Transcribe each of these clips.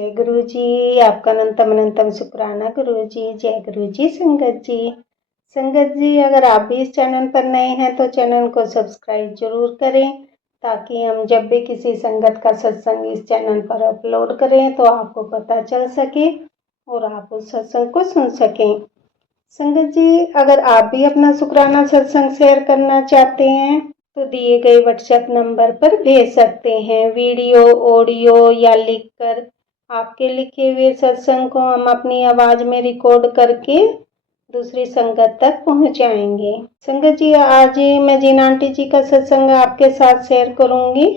जय गुरु जी। आपका अनंतम अनंतम शुक्राना गुरु जी। जय गुरु जी। संगत जी, अगर आप भी इस चैनल पर नए हैं तो चैनल को सब्सक्राइब जरूर करें, ताकि हम जब भी किसी संगत का सत्संग इस चैनल पर अपलोड करें तो आपको पता चल सके और आप उस सत्संग को सुन सकें। संगत जी, अगर आप भी अपना शुक्राना सत्संग शेयर करना चाहते हैं तो दिए गए व्हाट्सएप नंबर पर भेज सकते हैं। वीडियो, ऑडियो या लिखकर आपके लिखे हुए सत्संग को हम अपनी आवाज में रिकॉर्ड करके दूसरी संगत तक पहुंचाएंगे। संगत जी, आज मैं जिन आंटी जी का सत्संग आपके साथ शेयर करूंगी,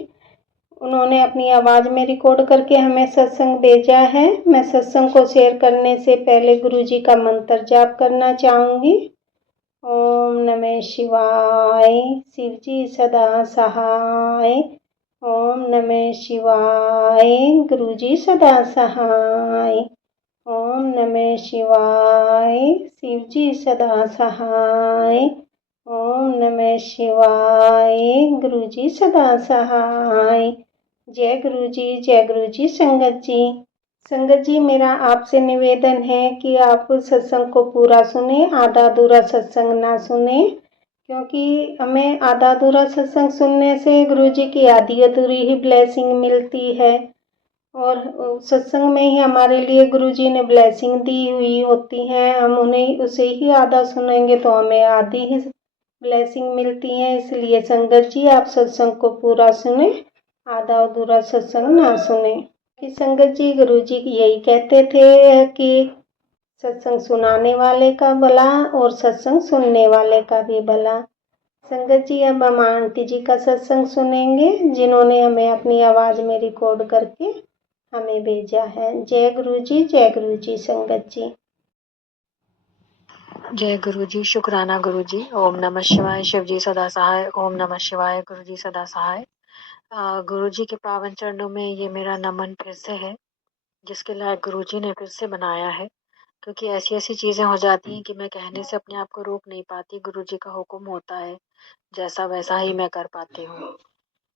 उन्होंने अपनी आवाज में रिकॉर्ड करके हमें सत्संग भेजा है। मैं सत्संग को शेयर करने से पहले गुरु जी का मंत्र जाप करना चाहूंगी। ओम नमः शिवाय, शिव जी सदा सहाय। ओम नमः शिवाय, गुरु जी सदा सहाय। ओम नमः शिवाय, शिव जी सदा सहाय। ओम नमः शिवाय, गुरु जी सदा सहाय। जय गुरु जी। जय गुरु जी। संगत जी, मेरा आपसे निवेदन है कि आप सत्संग को पूरा सुने, आधा अधूरा सत्संग ना सुने, क्योंकि हमें आधा अधूरा सत्संग सुनने से गुरु जी की आधी अधूरी ही ब्लेसिंग मिलती है, और सत्संग में ही हमारे लिए गुरु जी ने ब्लेसिंग दी हुई होती है। हम उन्हें उसे ही आधा सुनेंगे तो हमें आधी ही ब्लेसिंग मिलती है। इसलिए संगत जी, आप सत्संग को पूरा सुने, आधा अधूरा सत्संग ना सुने। कि संगत जी, गुरु जी यही कहते थे कि सत्संग सुनाने वाले का भला और सत्संग सुनने वाले का भी भला। संगत जी, अब हम आंटी जी का सत्संग सुनेंगे, जिन्होंने हमें अपनी आवाज में रिकॉर्ड करके हमें भेजा है। जय गुरु जी। जय गुरु जी। संगत जी, जय गुरु जी। शुक्राना गुरु जी। ओम नमः शिवाय, शिव जी सदा सहाय। ओम नमः शिवाय, गुरु जी सदा सहाय। गुरु जी के पावन चरणों में ये मेरा नमन फिर से है, जिसके लायक गुरु जी ने फिर से बनाया है। क्योंकि ऐसी ऐसी चीजें हो जाती हैं कि मैं कहने से अपने आप को रोक नहीं पाती। गुरु जी का हुक्म होता है, जैसा वैसा ही मैं कर पाती हूँ।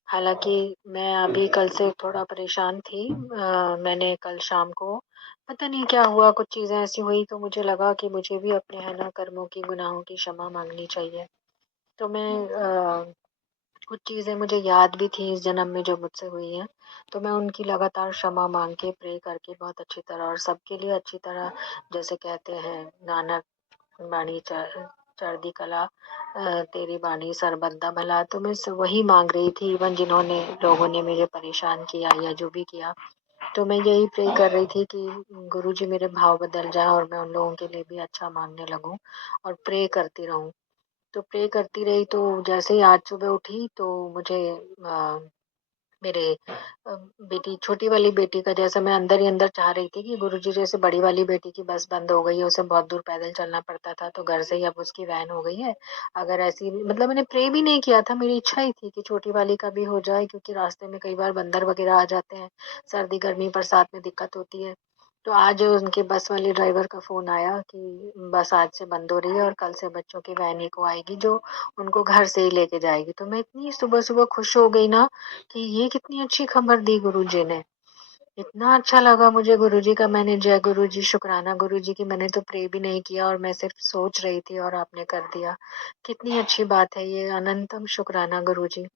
हालांकि मैं अभी कल से थोड़ा परेशान थी। मैंने कल शाम को पता नहीं क्या हुआ, कुछ चीजें ऐसी हुई तो मुझे लगा कि मुझे भी अपने है ना कर्मों की, गुनाहों की क्षमा मांगनी चाहिए। तो मैं कुछ चीजें मुझे याद भी थी इस जन्म में जो मुझसे हुई हैं, तो मैं उनकी लगातार क्षमा मांग के प्रे करके बहुत अच्छी तरह और सबके लिए अच्छी तरह, जैसे कहते हैं नानक बाणी चढ़दी कला, तेरी बाणी सरबंदा भला। तो मैं वही मांग रही थी, इवन जिन्होंने लोगों ने मुझे परेशान किया या जो भी किया, तो मैं यही प्रे कर रही थी कि गुरु जी मेरे भाव बदल जाए और मैं उन लोगों के लिए भी अच्छा मांगने लगूं और प्रे करती रहूं। तो प्रे करती रही, तो जैसे ही आज सुबह उठी तो मुझे मेरे बेटी, छोटी वाली बेटी का, जैसे मैं अंदर ही अंदर चाह रही थी कि गुरुजी, जैसे बड़ी वाली बेटी की बस बंद हो गई है, उसे बहुत दूर पैदल चलना पड़ता था, तो घर से ही अब उसकी वैन हो गई है। अगर ऐसी, मतलब मैंने प्रे भी नहीं किया था, मेरी इच्छा ही थी कि छोटी वाली का भी हो जाए, क्योंकि रास्ते में कई बार बंदर वगैरह आ जाते हैं, सर्दी गर्मी बरसात में दिक्कत होती है। तो आज उनके बस वाले ड्राइवर का फोन आया कि बस आज से बंद हो रही है और कल से बच्चों की वैन ही को आएगी जो उनको घर से ही लेके जाएगी। तो मैं इतनी सुबह सुबह खुश हो गई ना कि ये कितनी अच्छी खबर दी गुरुजी ने। इतना अच्छा लगा मुझे गुरुजी का। मैंने जय गुरुजी, शुक्राना गुरुजी की, मैंने तो प्रे भी नहीं किया और मैं सिर्फ सोच रही थी और आपने कर दिया। कितनी अच्छी बात है ये, अनंतम शुक्राना गुरुजी।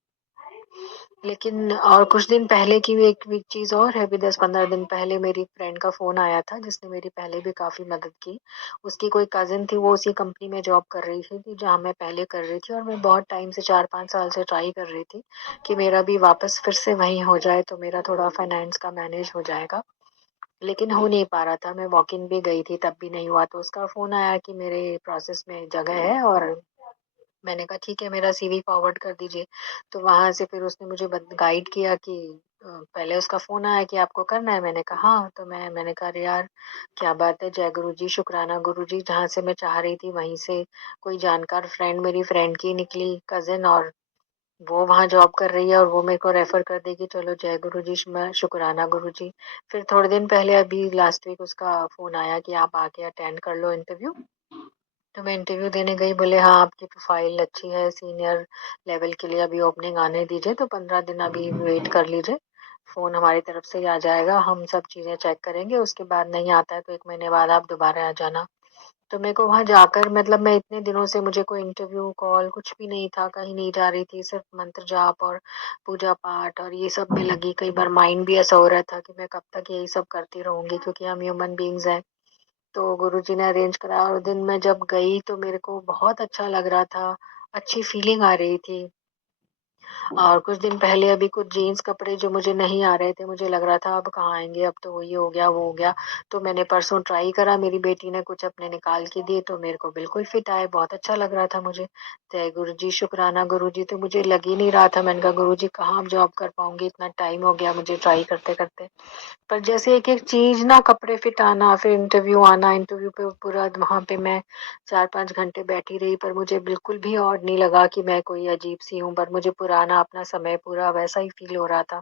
लेकिन और कुछ दिन पहले की भी एक चीज और है। अभी 10-15 दिन पहले मेरी फ्रेंड का फोन आया था, जिसने मेरी पहले भी काफी मदद की। उसकी कोई कजिन थी, वो उसी कंपनी में जॉब कर रही थी जहाँ मैं पहले कर रही थी, और मैं बहुत टाइम से 4-5 साल से ट्राई कर रही थी कि मेरा भी वापस फिर से वही हो जाए, तो मेरा थोड़ा फाइनेंस का मैनेज हो जाएगा। लेकिन हो नहीं पा रहा था। मैं वॉक इन भी गई थी, तब भी नहीं हुआ। तो उसका फोन आया कि मेरे प्रोसेस में जगह है, और मैंने कहा ठीक है, मेरा सीवी फॉरवर्ड कर दीजिए। तो वहां से फिर उसने मुझे गाइड किया कि पहले उसका फोन आया कि आपको करना है। मैंने कहा हाँ। तो मैंने कहा अरे यार क्या बात है, जय गुरु जी, शुक्राना गुरु जी, जहाँ से मैं चाह रही थी वहीं से कोई जानकार फ्रेंड, मेरी फ्रेंड की निकली कजिन, और वो वहाँ जॉब कर रही है और वो मेरे को रेफर कर देगी। चलो जय गुरु जी, मैं शुक्राना गुरु जी। फिर थोड़े दिन पहले, अभी लास्ट वीक, उसका फोन आया कि आप आके अटेंड कर लो इंटरव्यू। तो मैं इंटरव्यू देने गई, बोले हाँ आपकी प्रोफाइल अच्छी है, सीनियर लेवल के लिए अभी ओपनिंग आने दीजिए, तो 15 दिन अभी वेट कर लीजिए। फ़ोन हमारी तरफ से ही आ जाएगा, हम सब चीज़ें चेक करेंगे, उसके बाद नहीं आता है तो 1 महीने बाद आप दोबारा आ जाना। तो मेरे को वहाँ जाकर मतलब मैं इतने दिनों से मुझे कोई इंटरव्यू, कॉल कुछ भी नहीं था, कहीं नहीं जा रही थी, सिर्फ़ मंत्र जाप और पूजा-पाठ और ये सब में लगी। कई बार माइंड भी ऐसा हो रहा था कि मैं कब तक यही सब करती रहूँगी, क्योंकि हम ह्यूमन बीइंग्स हैं। तो गुरुजी ने अरेंज करा और दिन मैं जब गई तो मेरे को बहुत अच्छा लग रहा था, अच्छी फीलिंग आ रही थी। और कुछ दिन पहले अभी कुछ जीन्स कपड़े जो मुझे नहीं आ रहे थे, मुझे लग रहा था अब कहाँ आएँगे, अब तो ये हो गया, वो हो गया। तो मैंने परसों ट्राई करा, मेरी बेटी ने कुछ अपने निकाल के दिए तो मेरे को बिल्कुल फिट आए, बहुत अच्छा लग रहा था मुझे। जय गुरुजी, शुक्राना गुरुजी, तो मुझे लग ही नहीं रहा था। मैंने कहा गुरुजी कहाँ अब जॉब कर पाऊँगी, इतना टाइम हो गया मुझे ट्राई करते-करते। पर जैसे एक-एक चीज़ ना कपड़े फिट आना, फिर इंटरव्यू आना, इंटरव्यू पे पूरा वहाँ पे मैं 4-5 घंटे बैठी रही, पर मुझे बिल्कुल भी ऑड नहीं लगा कि मैं कोई अजीब-सी हूँ, पर मुझे पुराना अपना समय पूरा वैसा ही फ़ील हो रहा था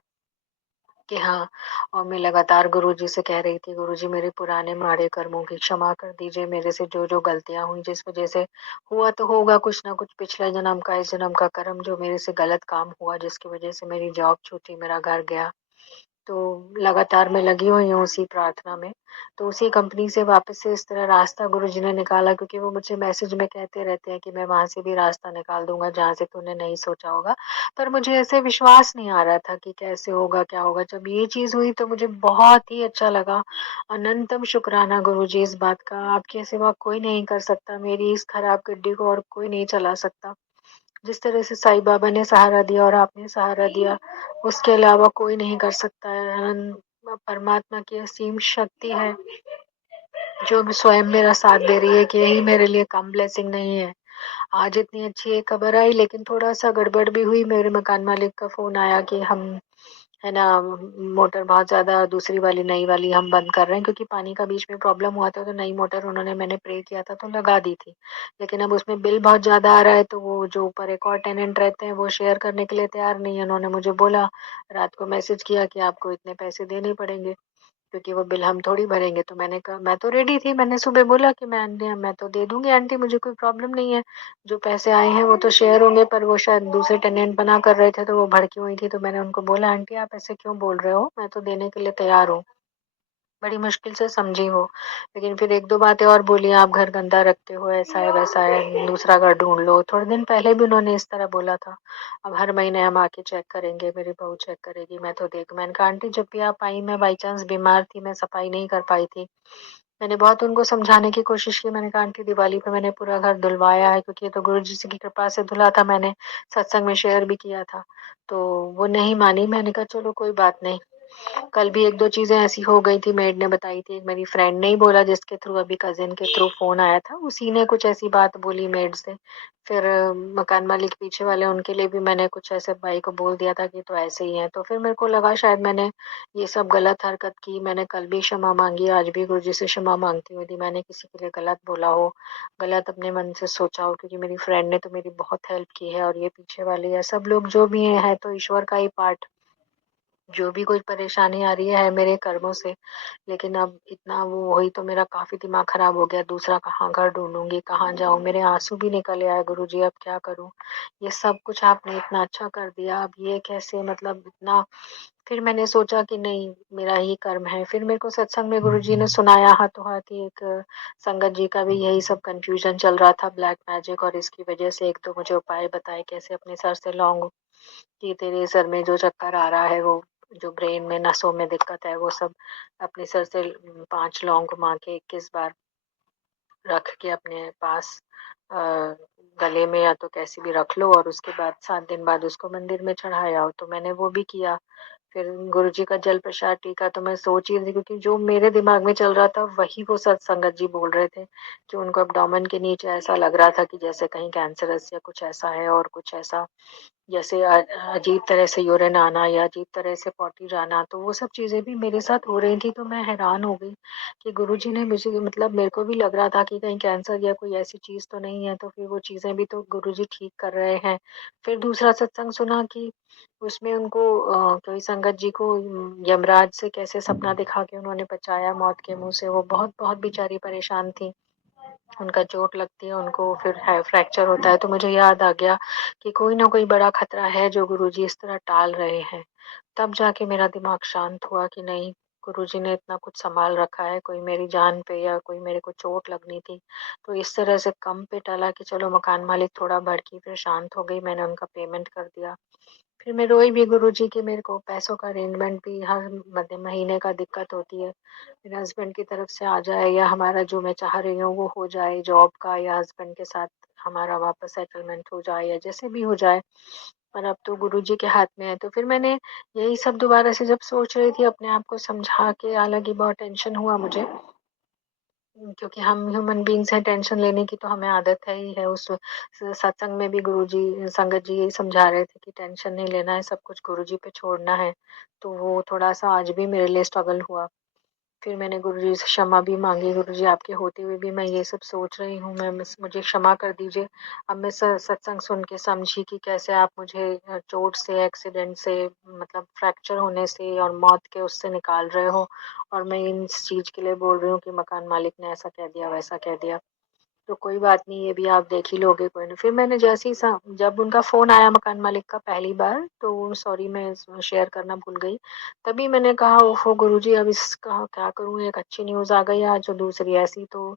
कि हाँ। और मैं लगातार गुरुजी से कह रही थी, गुरुजी मेरे पुराने माड़े कर्मों की क्षमा कर दीजिए, मेरे से जो-जो गलतियाँ हुई, जिस वज़ह से हुआ तो होगा कुछ ना कुछ पिछले जन्म का, इस जन्म का कर्म, जो मेरे से गलत काम हुआ, जिसकी वज़ह से मेरी जॉब छूटी, मेरा घर गया। तो लगातार मैं लगी हुई हूँ उसी प्रार्थना में। तो उसी कंपनी से वापस से इस तरह रास्ता गुरुजी ने निकाला, क्योंकि वो मुझे मैसेज में कहते रहते हैं कि मैं वहाँ से भी रास्ता निकाल दूँगा जहाँ से तूने नहीं सोचा होगा। पर मुझे ऐसे विश्वास नहीं आ रहा था कि कैसे होगा, क्या होगा? जब ये चीज़ हुई तो मुझे बहुत ही अच्छा लगा। अनंतम शुक्राना गुरुजी इस बात का, आपके सिवा कोई नहीं कर सकता, मेरी इस खराब गड्डी को और कोई नहीं चला सकता। जिस तरह से साईं बाबा ने सहारा दिया और आपने सहारा दिया, उसके अलावा कोई नहीं कर सकता है। परमात्मा की असीम शक्ति है, जो स्वयं मेरा साथ दे रही है कि यही मेरे लिए कम ब्लेसिंग नहीं है। आज इतनी अच्छी एक खबर आई, लेकिन थोड़ा-सा गड़बड़ भी हुई। मेरे मकान मालिक का फ़ोन आया कि हम, है ना, मोटर बहुत ज़्यादा दूसरी वाली नई वाली हम बंद कर रहे हैं, क्योंकि पानी का बीच में प्रॉब्लम हुआ था, तो नई मोटर उन्होंने, मैंने प्रे किया था तो लगा दी थी। लेकिन अब उसमें बिल बहुत ज़्यादा आ रहा है, तो वो जो ऊपर एक और टेनेंट रहते हैं वो शेयर करने के लिए तैयार नहीं है। उन्होंने मुझे बोला, रात को मैसेज किया कि आपको इतने पैसे देने पड़ेंगे, क्योंकि वो बिल हम थोड़ी भरेंगे। तो मैंने कहा, मैं तो रेडी थी, मैंने सुबह बोला कि मैं तो दे दूँगी आंटी, मुझे कोई प्रॉब्लम नहीं है। जो पैसे आए हैं वो तो शेयर होंगे, पर वो शायद दूसरे टेनेंट मना कर रहे थे तो वो भड़की हुई थी। तो मैंने उनको बोला, आंटी आप ऐसे क्यों बोल रहे हो? मैं तो देने के लिए तैयार हूँ। बड़ी मुश्किल से समझी वो। लेकिन फिर 1-2 बातें और बोली, आप घर गंदा रखते हो, ऐसा है, वैसा है, दूसरा घर ढूँढ लो। थोड़े दिन पहले भी उन्होंने इस तरह बोला था। अब हर महीने हम आके चेक करेंगे, मेरी बहू चेक करेगी, मैं तो देख, मैंने कहा आंटी जब भी आप आई, मैं बाई चांस बीमार थी, मैं सफाई नहीं कर पाई थी। मैंने बहुत उनको समझाने की कोशिश की, मैंने कहा आंटी दिवाली पे मैंने पूरा घर धुलवाया है, क्योंकि ये तो गुरुजी की कृपा से धुला था, मैंने सत्संग में शेयर भी किया था। तो वो नहीं मानी, मैंने कहा चलो कोई बात नहीं। कल भी 1-2 चीज़ें ऐसी हो गई थी, मेड ने बताई थी, एक मेरी फ्रेंड ने ही बोला जिसके थ्रू, अभी कज़िन के थ्रू फ़ोन आया था, उसी ने कुछ ऐसी बात बोली मेड से। फिर मकान मालिक पीछे वाले, उनके लिए भी मैंने कुछ ऐसे भाई को बोल दिया था कि तो ऐसे ही हैं। तो फिर मेरे को लगा शायद मैंने ये सब गलत हरकत की, मैंने कल भी क्षमा माँगी, आज भी गुरुजी से क्षमा माँगती हूँ, यदि मैंने किसी के लिए गलत बोला हो, गलत अपने मन से सोचा हो, क्योंकि मेरी फ्रेंड ने तो मेरी बहुत हेल्प की है, और ये पीछे वाले या सब लोग जो भी हैं, है तो ईश्वर का ही पार्ट। जो भी कोई परेशानी आ रही है मेरे कर्मों से। लेकिन अब इतना वो हुई तो मेरा काफ़ी दिमाग खराब हो गया, दूसरा कहाँ घर ढूँढूँगी, कहाँ जाऊँ? मेरे आँसू भी निकल आए, गुरुजी अब क्या करूँ? ये सब कुछ आपने इतना अच्छा कर दिया, अब ये कैसे, मतलब इतना। फिर मैंने सोचा कि नहीं, मेरा ही कर्म है। फिर मेरे को सत्संग में गुरुजी ने सुनाया हाथों-हाथ ही, एक संगत जी का भी यही सब कन्फ्यूज़न चल रहा था, ब्लैक मैजिक, और इसकी वज़ह से 1-2 मुझे उपाय बताए, कैसे अपने सर से लौंग, कि तेरे सर में जो चक्कर आ रहा है, वो जो ब्रेन में नसों में दिक्कत है, वो सब अपने सर से 5 लौंग घुमा के 21 बार रख के अपने पास अ, गले में या तो कैसे भी रख लो, और उसके बाद 7 दिन बाद उसको मंदिर में चढ़ाए आओ। तो मैंने वो भी किया। फिर गुरुजी का जल प्रसाद टीका तो मैं सोच ही रही थी, क्योंकि जो मेरे दिमाग में चल रहा था वही वो सत्संगत जी बोल रहे थे, कि उनको एब्डोमेन के नीचे ऐसा लग रहा था कि जैसे कहीं कैंसरस या कुछ ऐसा है, और कुछ ऐसा जैसे अजीब तरह से यूरिन आना या अजीब तरह से पॉटी जाना, तो वो सब चीज़ें भी मेरे साथ हो रही थी। तो मैं हैरान हो गई कि गुरुजी ने मुझे, मतलब मेरे को भी लग रहा था कि कहीं कैंसर या कोई ऐसी चीज़ तो नहीं है, तो फिर वो चीज़ें भी तो गुरुजी ठीक कर रहे हैं। फिर दूसरा सत्संग सुना कि उसमें उनको कोई संगत जी को यमराज से कैसे सपना दिखा के उन्होंने बचाया मौत के मुँह से, वो बहुत-बहुत बेचारी परेशान थी। उनका चोट लगती है, उनको फिर फ्रैक्चर होता है, तो मुझे याद आ गया कि कोई ना कोई बड़ा खतरा है जो गुरुजी इस तरह टाल रहे हैं। तब जाके मेरा दिमाग शांत हुआ कि नहीं, गुरुजी ने इतना कुछ संभाल रखा है, कोई मेरी जान पे या कोई मेरे को चोट लगनी थी तो इस तरह से कम पे टला कि चलो मकान मालिक थोड़ा भड़की, फिर शांत हो गई, मैंने उनका पेमेंट कर दिया। फिर मैं रोई भी गुरुजी कि मेरे को पैसों का अरेंजमेंट भी हर महीने का दिक्कत होती है, मेरे हस्बैंड की तरफ से आ जाए या हमारा जो मैं चाह रही हूँ वो हो जाए जॉब का, या हस्बैंड के साथ हमारा वापस सेटलमेंट हो जाए या जैसे भी हो जाए, पर अब तो गुरुजी के हाथ में है। तो फिर मैंने यही सब दोबारा से जब सोच रही थी अपने आप को समझा के, हालांकि बहुत टेंशन हुआ मुझे, क्योंकि हम ह्यूमन बीइंग्स हैं, टेंशन लेने की तो हमें आदत है ही है। उस सत्संग में भी गुरुजी संगत जी यही समझा रहे थे कि टेंशन नहीं लेना है, सब कुछ गुरुजी पे छोड़ना है। तो वो थोड़ा सा आज भी मेरे लिए स्ट्रगल हुआ। फिर मैंने गुरुजी से क्षमा भी मांगी, गुरुजी आपके होते हुए भी मैं ये सब सोच रही हूँ, मैं मुझे क्षमा कर दीजिए। अब मैं सत्संग सुन के समझी कि कैसे आप मुझे चोट से, एक्सीडेंट से, मतलब फ्रैक्चर होने से और मौत के उससे निकाल रहे हो, और मैं इस चीज के लिए बोल रही हूँ कि मकान मालिक ने ऐसा कह दिया, वैसा कह दिया। तो कोई बात नहीं, ये भी आप देख ही लोगे, कोई नहीं। फिर मैंने जैसे ही जब उनका फ़ोन आया मकान मालिक का पहली बार, तो सॉरी मैं शेयर करना भूल गई। तभी मैंने कहा ओहो गुरुजी, अब इसका क्या करूँ, एक अच्छी न्यूज़ आ गई आज और दूसरी ऐसी। तो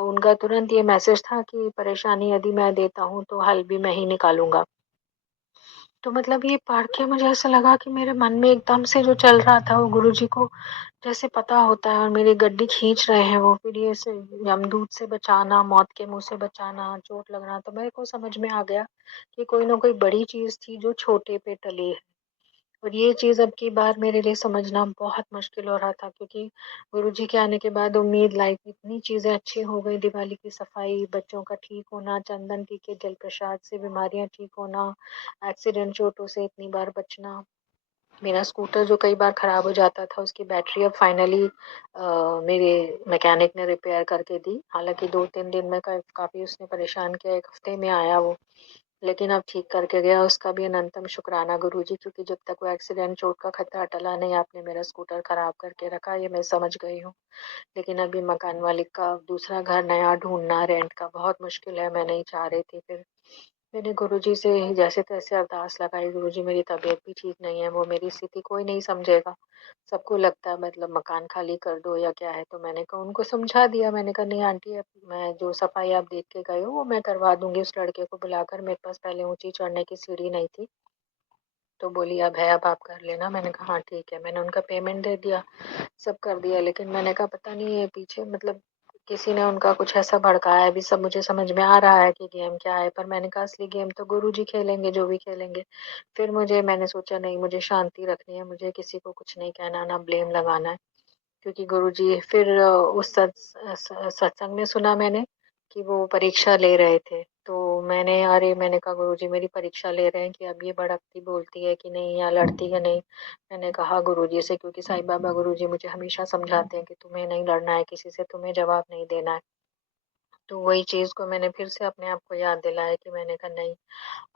उनका तुरंत ये मैसेज था कि परेशानी यदि मैं देता हूँ तो हल भी मैं ही निकालूँगा। तो मतलब ये पढ़ के मुझे ऐसा लगा कि मेरे मन में एकदम से जो चल रहा था वो गुरुजी को जैसे पता होता है, और मेरी गड्डी खींच रहे हैं वो, फिर ये से यमदूत से बचाना, मौत के मुंह से बचाना, चोट लगना, तो मेरे को समझ में आ गया कि कोई ना कोई बड़ी चीज थी जो छोटे पे टली है। और ये चीज अब की बार मेरे लिए समझना बहुत मुश्किल हो रहा था, क्योंकि गुरुजी के आने के बाद उम्मीद, लाइफ इतनी चीजें अच्छी हो गई, दिवाली की सफाई, बच्चों का ठीक होना, चंदन टीके जल प्रसाद से बीमारियां ठीक होना, एक्सीडेंट चोटों से इतनी बार बचना, मेरा स्कूटर जो कई बार खराब हो जाता था उसकी बैटरी अब फाइनली मेरे मैकेनिक ने रिपेयर करके दी। हालांकि 2-3 दिन में काफ़ी उसने परेशान किया, 1 हफ्ते में आया वो, लेकिन अब ठीक करके गया। उसका भी अनंतम शुक्राना गुरुजी, क्योंकि जब तक वो एक्सीडेंट चोट का खतरा टला नहीं, आपने मेरा स्कूटर खराब करके रखा, ये मैं समझ गई हूँ। लेकिन अभी मकान मालिक का दूसरा घर नया ढूंढना रेंट का बहुत मुश्किल है, मैं नहीं चाह रही थी। फिर मैंने गुरुजी से जैसे तैसे अरदास लगाई, गुरुजी मेरी तबीयत भी ठीक नहीं है, वो मेरी स्थिति कोई नहीं समझेगा, सबको लगता है मतलब मकान खाली कर दो या क्या है। तो मैंने कहा, उनको समझा दिया, मैंने कहा नहीं आंटी, अब मैं जो सफाई आप देख के गए हो वो मैं करवा दूंगी उस लड़के को बुलाकर, मेरे पास पहले ऊंची चढ़ने की सीढ़ी नहीं थी। तो बोली अब है, अब आप कर लेना। मैंने कहा हाँ ठीक है, मैंने उनका पेमेंट दे दिया, सब कर दिया। लेकिन मैंने कहा पता नहीं ये पीछे मतलब किसी ने उनका कुछ ऐसा भड़काया है, अभी सब मुझे समझ में आ रहा है कि गेम क्या है, पर मैंने कहा असली गेम तो गुरुजी खेलेंगे जो भी खेलेंगे। फिर मैंने सोचा नहीं, मुझे शांति रखनी है, मुझे किसी को कुछ नहीं कहना, ना ब्लेम लगाना है। क्योंकि गुरुजी फिर उस सत्संग में सुना मैंने कि वो परीक्षा ले रहे थे। तो मैंने कहा गुरुजी मेरी परीक्षा ले रहे हैं कि अब ये भड़कती बोलती है कि नहीं या लड़ती है नहीं। मैंने कहा गुरुजी से, क्योंकि साईं बाबा गुरुजी मुझे हमेशा समझाते हैं कि तुम्हें नहीं लड़ना है किसी से, तुम्हें जवाब नहीं देना है। तो वही चीज़ को मैंने फिर से अपने आप को याद दिलाया कि मैंने कहा नहीं।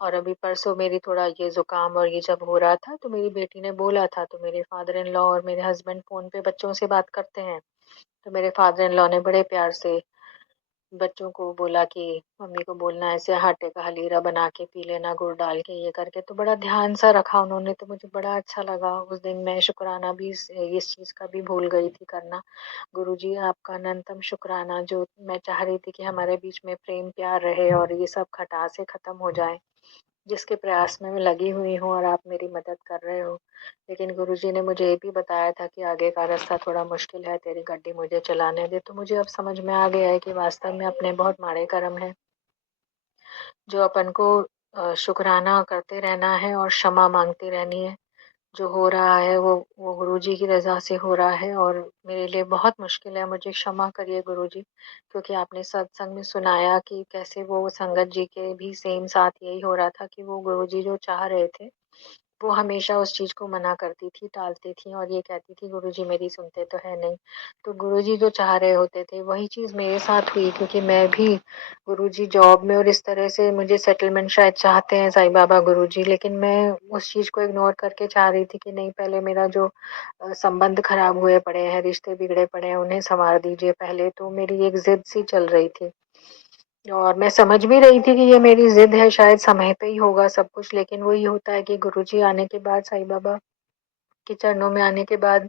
और अभी परसों मेरी थोड़ा ये ज़ुकाम और ये जब हो रहा था, तो मेरी बेटी ने बोला था, तो मेरे फादर इन लॉ और मेरे हस्बैंड फ़ोन पे बच्चों से बात करते हैं। तो मेरे फादर इन लॉ ने बड़े प्यार से बच्चों को बोला कि मम्मी को बोलना ऐसे आटे का हलीरा बना के पी लेना, गुड़ डाल के, ये करके। तो बड़ा ध्यान सा रखा उन्होंने, तो मुझे बड़ा अच्छा लगा। उस दिन मैं शुक्राना भी इस चीज़ का भी भूल गई थी करना। गुरुजी आपका अनंतम शुक्राना, जो मैं चाह रही थी कि हमारे बीच में प्रेम प्यार रहे और ये सब खटासें खत्म हो जाए, जिसके प्रयास में मैं लगी हुई हूँ और आप मेरी मदद कर रहे हो। लेकिन गुरुजी ने मुझे ये भी बताया था कि आगे का रास्ता थोड़ा मुश्किल है, तेरी गड्डी मुझे चलाने दे। तो मुझे अब समझ में आ गया है कि वास्तव में अपने बहुत माड़े कर्म हैं, जो अपन को शुक्राना करते रहना है और क्षमा मांगती रहनी है। जो हो रहा है वो गुरुजी की रज़ा से हो रहा है, और मेरे लिए बहुत मुश्किल है, मुझे क्षमा करिए गुरुजी। क्योंकि आपने सत्संग में सुनाया कि कैसे वो संगत जी के भी सेम साथ यही हो रहा था कि वो गुरुजी जो चाह रहे थे वो हमेशा उस चीज़ को मना करती थी, टालती थी और ये कहती थी गुरुजी मेरी सुनते तो है नहीं। तो गुरुजी जो चाह रहे होते थे वही चीज़ मेरे साथ हुई, क्योंकि मैं भी गुरुजी जॉब में और इस तरह से मुझे सेटलमेंट शायद चाहते हैं साईं बाबा गुरुजी, लेकिन मैं उस चीज़ को इग्नोर करके चाह रही थी कि नहीं, पहले मेरा जो संबंध खराब हुए पड़े हैं, रिश्ते बिगड़े पड़े हैं, उन्हें सँवार दीजिए पहले। तो मेरी एक ज़िद सी चल रही थी और मैं समझ भी रही थी कि ये मेरी ज़िद है, शायद समय पे ही होगा सब कुछ। लेकिन वही होता है कि गुरुजी आने के बाद, साईं बाबा के चरणों में आने के बाद,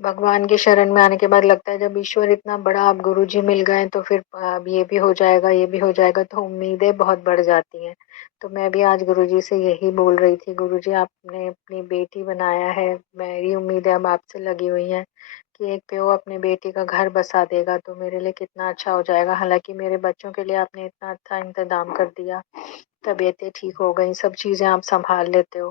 भगवान की शरण में आने के बाद लगता है जब ईश्वर इतना बड़ा, अब गुरुजी मिल गए तो फिर अब ये भी हो जाएगा, ये भी हो जाएगा, तो उम्मीदें बहुत बढ़ जाती हैं। तो मैं भी आज गुरुजी से यही बोल रही थी, गुरुजी आपने अपनी बेटी बनाया है, मेरी उम्मीदें अब आपसे लगी हुई हैं कि एक प्यो अपनी बेटी का घर बसा देगा तो मेरे लिए कितना अच्छा हो जाएगा। हालाँकि मेरे बच्चों के लिए आपने इतना अच्छा इंतज़ाम कर दिया, तबीयतें ठीक हो गई, सब चीज़ें आप सँभाल लेते हो।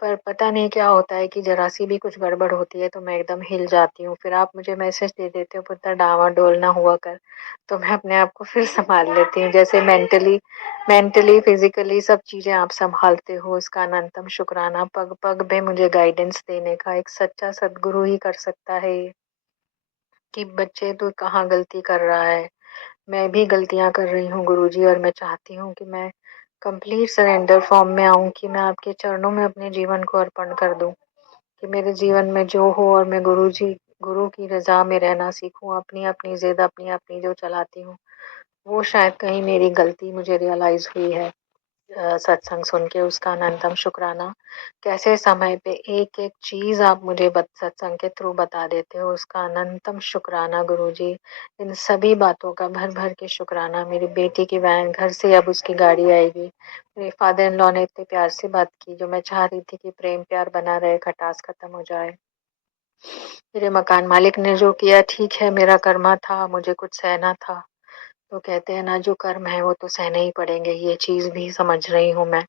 पर पता नहीं क्या होता है कि ज़रा-सी भी कुछ गड़बड़ होती है तो मैं एकदम हिल जाती हूँ। फिर आप मुझे मैसेज दे देते हो, पुत्र डाँवाडोल ना हुआ कर, तो मैं अपने आप को फिर सँभाल लेती हूँ। जैसे मेंटली, फिज़िकली सब चीज़ें आप सँभालते हो, इसका अनंतम शुक्राना। पग-पग पे मुझे गाइडेंस देने का एक सच्चा सद्गुरु ही कर सकता है ये, कि बच्चे तू कहाँ गलती कर रहा है। मैं भी गलतियाँ कर रही हूँ गुरुजी, और मैं चाहती हूँ कि मैं कंप्लीट सरेंडर फॉर्म में आऊँ, कि मैं आपके चरणों में अपने जीवन को अर्पण कर दूँ, कि मेरे जीवन में जो हो और मैं गुरु की रज़ा में रहना सीखूँ। अपनी-अपनी ज़िद अपनी-अपनी जो चलाती हूँ, वो शायद कहीं मेरी गलती मुझे रियलाइज़ हुई है। सत्संग सुन के उसका अनंतम शुक्राना। कैसे समय पे एक-एक चीज़ आप मुझे सत्संग के थ्रू बता देते हो, उसका अनंतम शुक्राना गुरुजी। इन सभी बातों का भर-भर के शुक्राना। मेरी बेटी की वैन, घर से अब उसकी गाड़ी आएगी। मेरे फादर इन लॉ ने इतने प्यार से बात की, जो मैं चाह रही थी कि प्रेम प्यार बना रहे, खटास खत्म हो जाए। मेरे मकान मालिक ने जो किया ठीक है, मेरा कर्मा था, मुझे कुछ सहना था। तो कहते हैं ना, जो कर्म है वो तो सहने ही पड़ेंगे, ये चीज़ भी समझ रही हूँ मैं।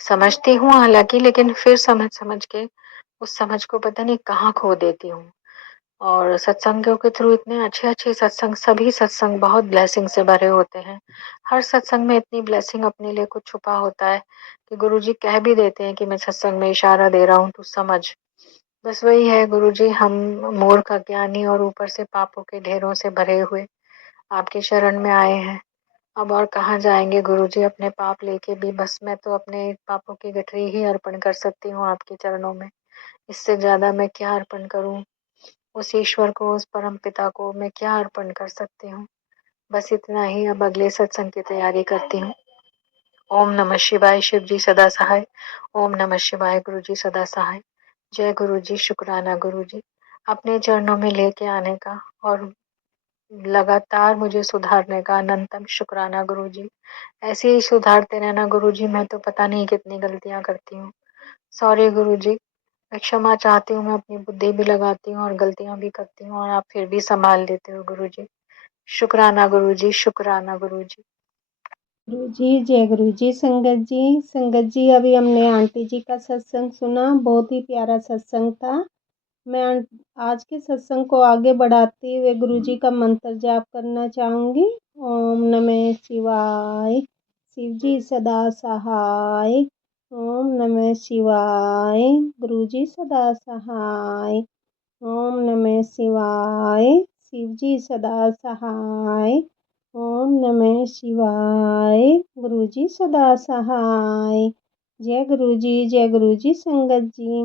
समझती हूँ हालाँकि, लेकिन फिर समझ-समझ के उस समझ को पता नहीं कहाँ खो देती हूँ। और सत्संगों के थ्रू इतने अच्छे-अच्छे सत्संग, सभी सत्संग बहुत ब्लेसिंग से भरे होते हैं। हर सत्संग में इतनी ब्लेसिंग अपने लिए कुछ छुपा होता है कि गुरुजी कह भी देते हैं कि मैं सत्संग में इशारा दे रहा हूँ, तू समझ। बस वही है गुरुजी, हम मूर्ख, अज्ञानी और ऊपर से पापों के ढेरों से भरे हुए आपकी शरण में आए हैं। अब और कहाँ जाएँगे गुरुजी अपने पाप लेके भी। बस मैं तो अपने पापों की गठरी ही अर्पण कर सकती हूँ आपके चरणों में। इससे ज़्यादा मैं क्या अर्पण करूँ? उस ईश्वर को, उस परमपिता को मैं क्या अर्पण कर सकती हूँ? बस इतना ही। अब अगले सत्संग की तैयारी करती हूँ। ओम नमः शिवाय, शिव जी सदा सहाय। ओम नमः शिवाय, गुरु जी सदा सहाय। जय गुरु जी, शुक्राना गुरु जी, अपने चरणों में लेके आने का और लगातार मुझे सुधारने का अनंतम शुक्राना गुरु जी। ऐसे ही सुधारते रहना गुरु जी, मैं तो पता नहीं कितनी गलतियाँ करती हूँ। सॉरी गुरु जी, मैं क्षमा चाहती हूँ, मैं अपनी बुद्धि भी लगाती हूँ और गलतियाँ भी करती हूँ और आप फिर भी संभाल लेते हो गुरु जी। शुक्राना गुरु जी, शुक्राना गुरु जी। गुरु जी, जय गुरु जी। संगत जी अभी हमने आंटी जी का सत्संग सुना, बहुत ही प्यारा सत्संग था। मैं आज के सत्संग को आगे बढ़ाते हुए गुरु जी का मंत्र जाप करना चाहूँगी। ओम नमः शिवाय, शिव जी सदा सहाय। ओम नमः शिवाय, गुरु जी सदा सहाय। ओम नमः शिवाय, शिव जी सदा सहाय। ओम नमः शिवाय, गुरु जी सदा सहाय। जय गुरु जी, जय गुरु जी। संगत जी